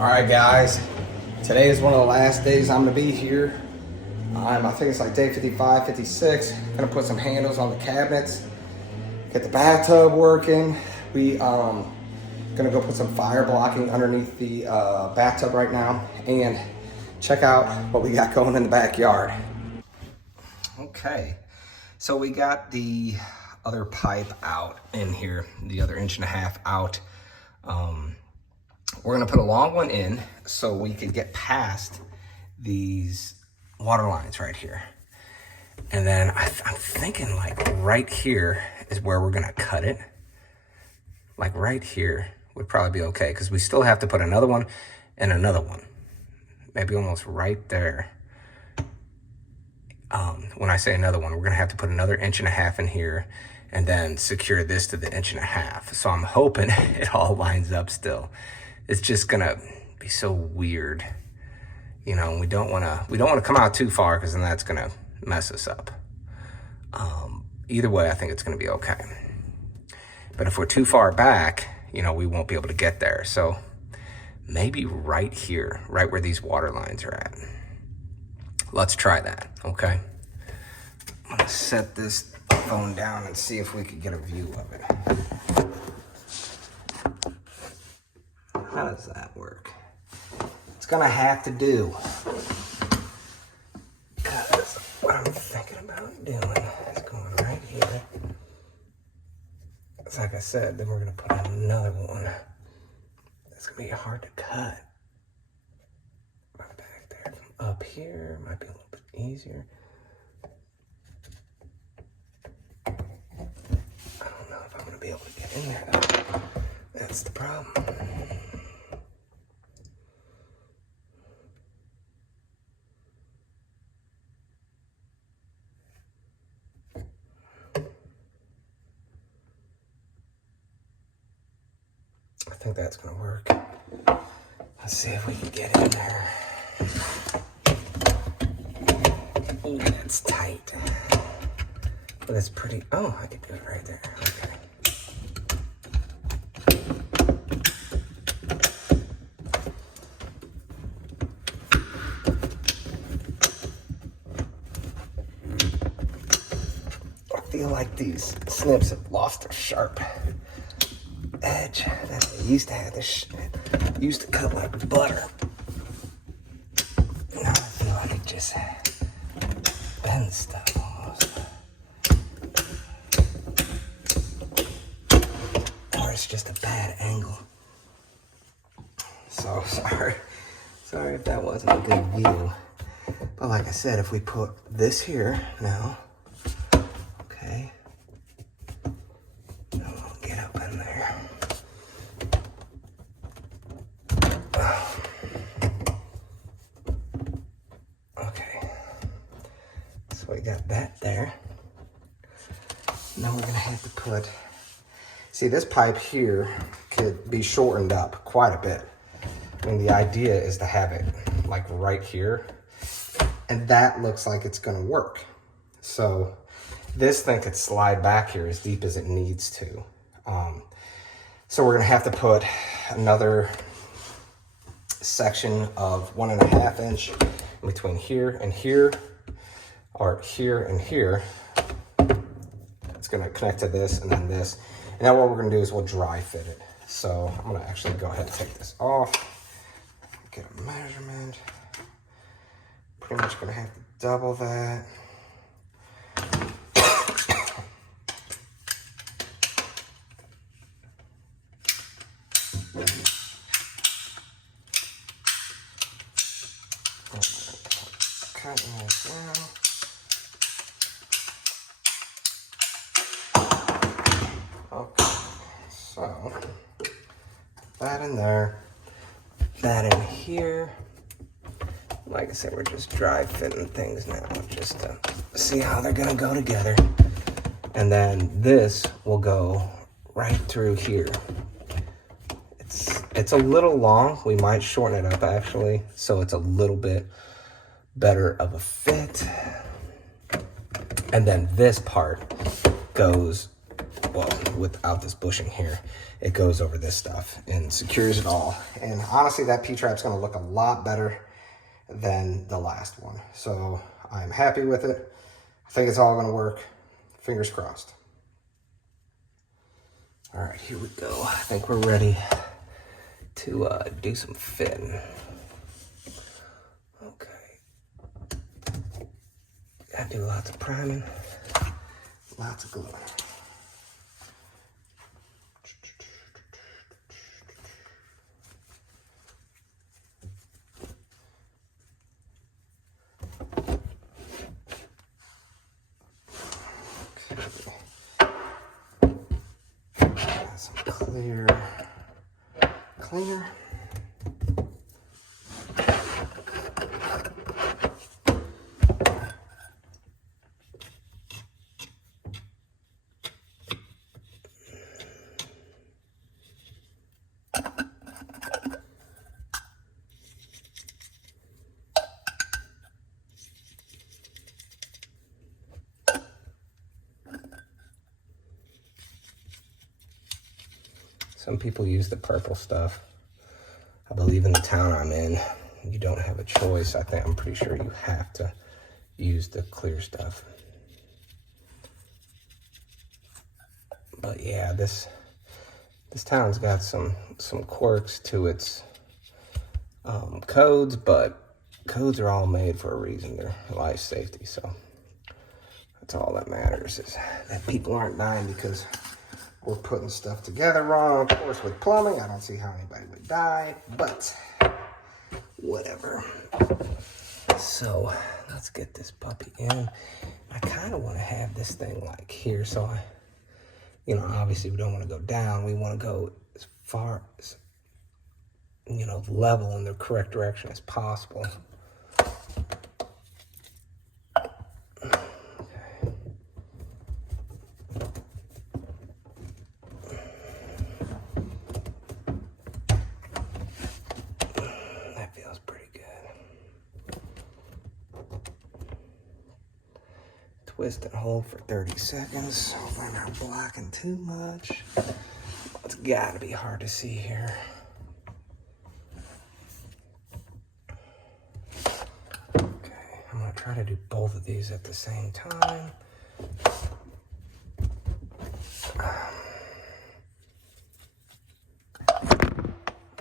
All right, guys, today is one of the last days I'm gonna be here. I think it's like day 55, 56. Gonna put some handles on the cabinets, get the bathtub working. We gonna go put some fire blocking underneath the bathtub right now and check out what we got going in the backyard. Okay, so we got the other pipe out in here, the other 1.5 inches out. We're gonna put a long one in so we can get past these water lines right here. And then I'm thinking like right here is where we're gonna cut it. Like right here would probably be okay because we still have to put another one and another one. Maybe almost right there. When I say another one, we're gonna have to put another 1.5 inches in here and then secure this to the 1.5 inches. So I'm hoping it all lines up still. It's just gonna be so weird. You know, we don't wanna come out too far because then that's gonna mess us up. Either way, I think it's gonna be okay. But if we're too far back, you know, we won't be able to get there. So maybe right here, right where these water lines are at. Let's try that, okay? I'm gonna set this phone down and see if we could get a view of it. How does that work? It's gonna have to do. Because what I'm thinking about doing is going right here. It's like I said, then we're gonna put another one. It's gonna be hard to cut. Right back there. From up here might be a little bit easier. I don't know if I'm gonna be able to get in there though. That's the problem. I think that's gonna work. Let's see if we can get in there. Oh, that's tight. But it's pretty, oh, I could do it right there, okay. I feel like these snips have lost their sharp edge that they used to have. This used to cut like butter. Now I feel like it just bends stuff almost. Or it's just a bad angle. So sorry if that wasn't a good view. But like I said, if we put this here now, okay, and we'll get up in there. Okay, so we got that there. Now we're gonna have to put, see this pipe here could be shortened up quite a bit. I mean, the idea is to have it like right here, and that looks like it's gonna work. So this thing could slide back here as deep as it needs to. So we're gonna have to put another section of 1.5 inch in between here and here, or here and here. It's gonna connect to this and then this. And now what we're gonna do is we'll dry fit it. So I'm gonna actually go ahead and take this off, get a measurement. Pretty much gonna have to double that. Cutting this down. Okay, so that in there, that in here. Like I said, we're just dry fitting things now just to see how they're gonna go together. And then this will go right through here. It's a little long. We might shorten it up actually, so it's a little bit better of a fit. And then this part goes well, without this bushing here, it goes over this stuff and secures it all. And honestly, that P-trap's gonna look a lot better than the last one. So I'm happy with it. I think it's all gonna work. Fingers crossed. All right, here we go. I think we're ready to do some fitting. Okay. Gotta do lots of priming, lots of glue. Some clear cleaner. Some people use the purple stuff. I believe in the town I'm in, you don't have a choice. I'm pretty sure you have to use the clear stuff. But yeah, this town's got some quirks to its codes, but codes are all made for a reason. They're life safety, so that's all that matters, is that people aren't dying because we're putting stuff together wrong. Of course, with plumbing, I don't see how anybody would die, but whatever. So let's get this puppy in. I kind of want to have this thing like here, so obviously we don't want to go down. We want to go as far as, level in the correct direction as possible. Twist and hold for 30 seconds so we're not blocking too much. It's gotta be hard to see here. Okay, I'm gonna try to do both of these at the same time.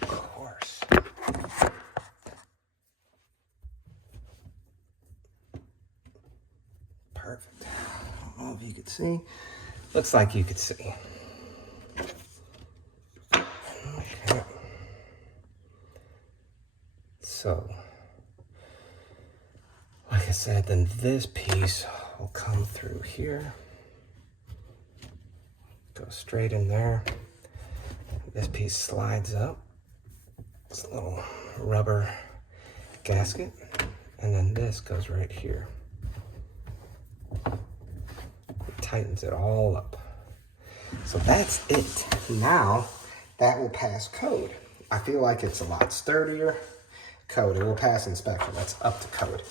Of course. Perfect. I don't know if you could see. Looks like you could see. Okay. So, like I said, then this piece will come through here. Go straight in there. This piece slides up. It's a little rubber gasket. And then this goes right here. Tightens it all up. So that's it. Now that will pass code. I feel like it's a lot sturdier. Code, it will pass inspection. That's up to code.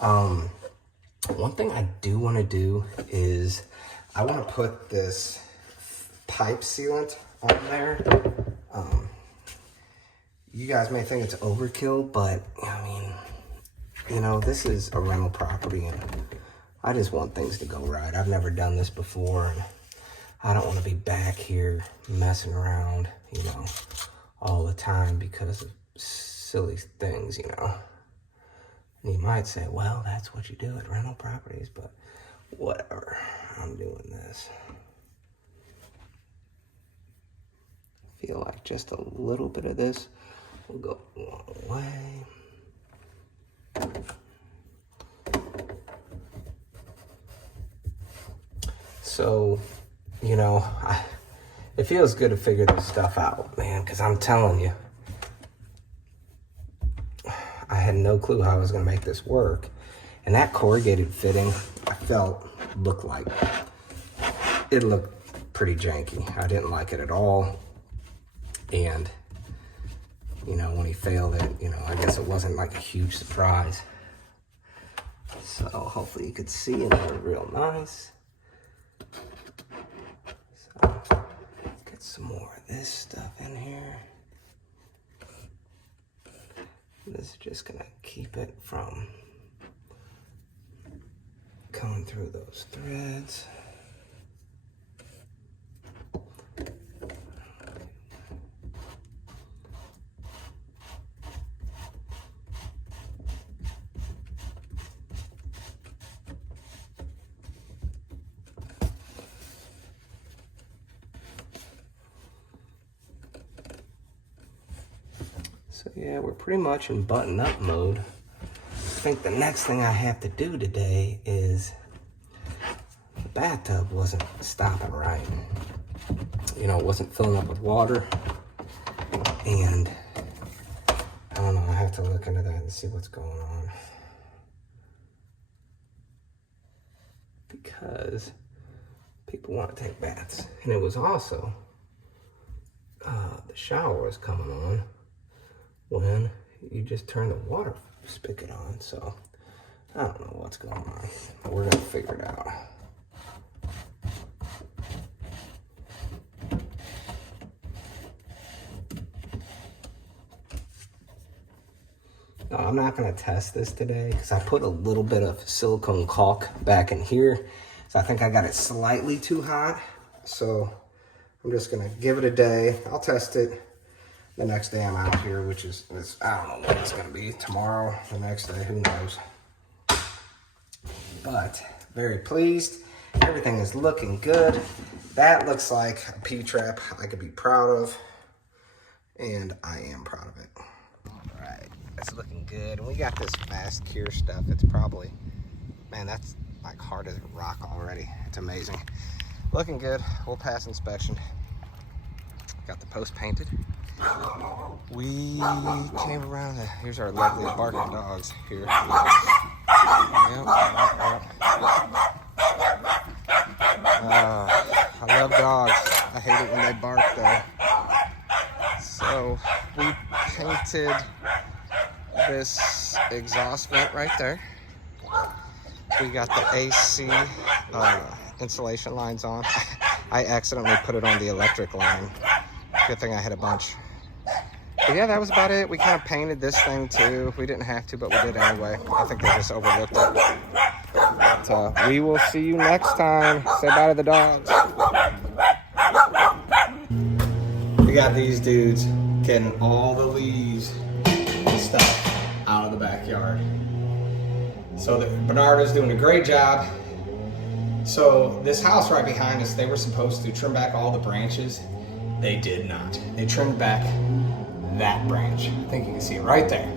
One thing I do want to do is I want to put this pipe sealant on there. You guys may think it's overkill, but I mean, this is a rental property and I just want things to go right. I've never done this before, and I don't want to be back here messing around, all the time because of silly things, And you might say, well, that's what you do at rental properties, but whatever. I'm doing this. I feel like just a little bit of this will go a long way. So, it feels good to figure this stuff out, man, because I'm telling you, I had no clue how I was going to make this work. And that corrugated fitting, I felt, looked pretty janky. I didn't like it at all. And, when he failed it, I guess it wasn't like a huge surprise. So hopefully you could see it real nice. some more of this stuff in here. This is just gonna keep it from coming through those threads. So yeah, we're pretty much in button-up mode. I think the next thing I have to do today is, the bathtub wasn't stopping right. You know, it wasn't filling up with water. And I don't know, I have to look into that and see what's going on. Because people want to take baths. And it was also, the shower was coming on when you just turn the water spigot on. So I don't know what's going on. We're gonna figure it out. Now, I'm not gonna test this today because I put a little bit of silicone caulk back in here. So I think I got it slightly too hot. So I'm just gonna give it a day. I'll test it the next day I'm out here, which is, I don't know what it's gonna be, tomorrow, the next day, who knows. But very pleased. Everything is looking good. That looks like a P-trap I could be proud of, and I am proud of it. All right, that's looking good. And we got this fast cure stuff. It's probably, man, that's like hard as a rock already. It's amazing. Looking good. We'll pass inspection. Got the post painted. We came around, here's our lovely barking dogs here. Yep. I love dogs. I hate it when they bark though. So we painted this exhaust vent right there. We got the AC insulation lines on. I accidentally put it on the electric line. Good thing I had a bunch. But yeah, that was about it. We kind of painted this thing too. We didn't have to, but we did anyway. I think they just overlooked it. But we will see you next time. Say bye to the dogs. We got these dudes getting all the leaves and stuff out of the backyard. So Bernardo's doing a great job. So this house right behind us, they were supposed to trim back all the branches. They did not. They trimmed back that branch. I think you can see it right there.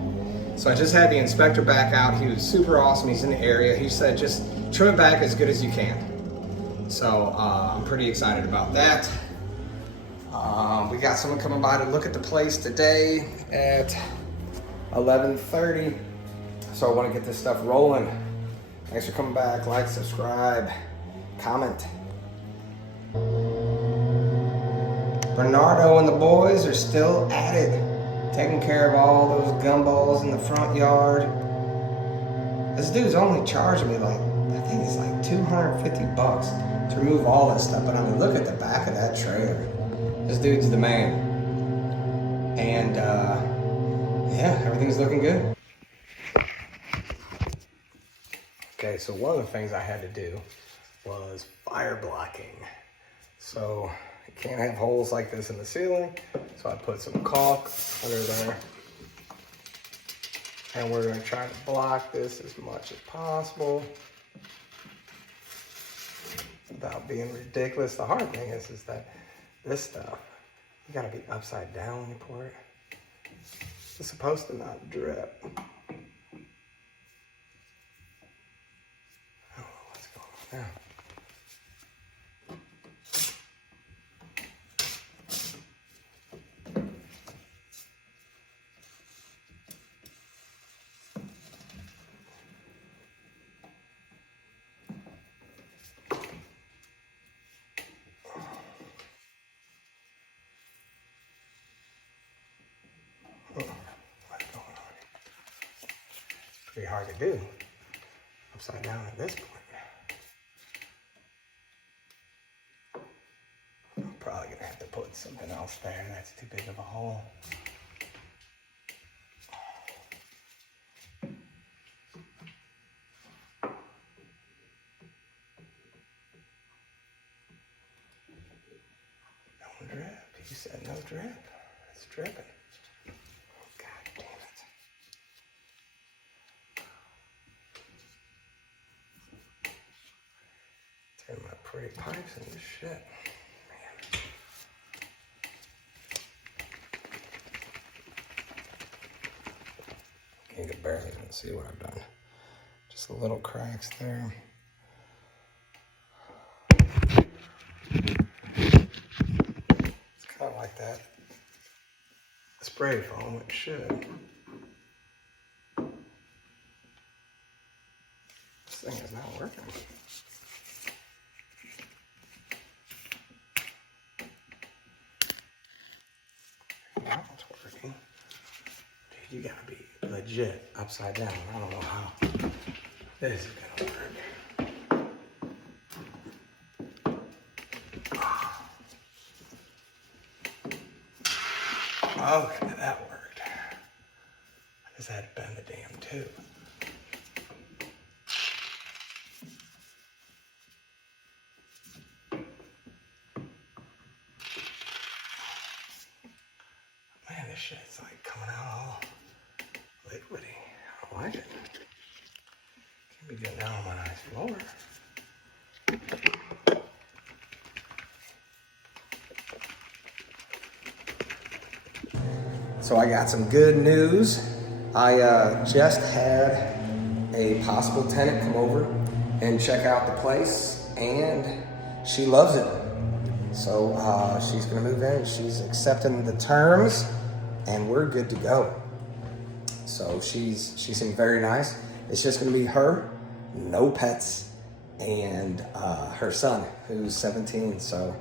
So I just had the inspector back out. He was super awesome. He's in the area. He said, just trim it back as good as you can. So I'm pretty excited about that. We got someone coming by to look at the place today at 11:30. So I want to get this stuff rolling. Thanks for coming back. Like, subscribe, comment. Bernardo and the boys are still at it, taking care of all those gumballs in the front yard. This dude's only charging me like, I think it's like 250 bucks to remove all this stuff. But I mean, look at the back of that trailer. This dude's the man. And yeah, everything's looking good. Okay, so one of the things I had to do was fire blocking. So you can't have holes like this in the ceiling. So I put some caulk under there. And we're gonna try to block this as much as possible without being ridiculous. The hard thing is that this stuff, you gotta be upside down when you pour it. It's supposed to not drip. I don't know what's going on now. Pretty hard to do upside down at this point. I'm probably gonna have to put something else there. That's too big of a hole. No drip. He said no drip. It's dripping. God damn it. Turn my pretty pipes into shit. You can barely even see what I've done. Just little cracks there. It's kind of like that spray foam, it should. This thing is not working. Now it's working. Dude, you gotta be legit upside down. I don't know how this is gonna work. Okay, that worked. I just had to bend the damn tube. Man, this shit's like coming out all liquidy. I don't like it. Can't be getting down on my nice floor. So I got some good news. I just had a possible tenant come over and check out the place, and she loves it. So she's gonna move in, she's accepting the terms, and we're good to go. So she seemed very nice. It's just gonna be her, no pets, and her son, who's 17. So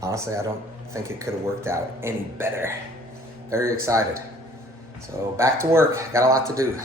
honestly, I don't think it could have worked out any better. Very excited. So back to work, got a lot to do.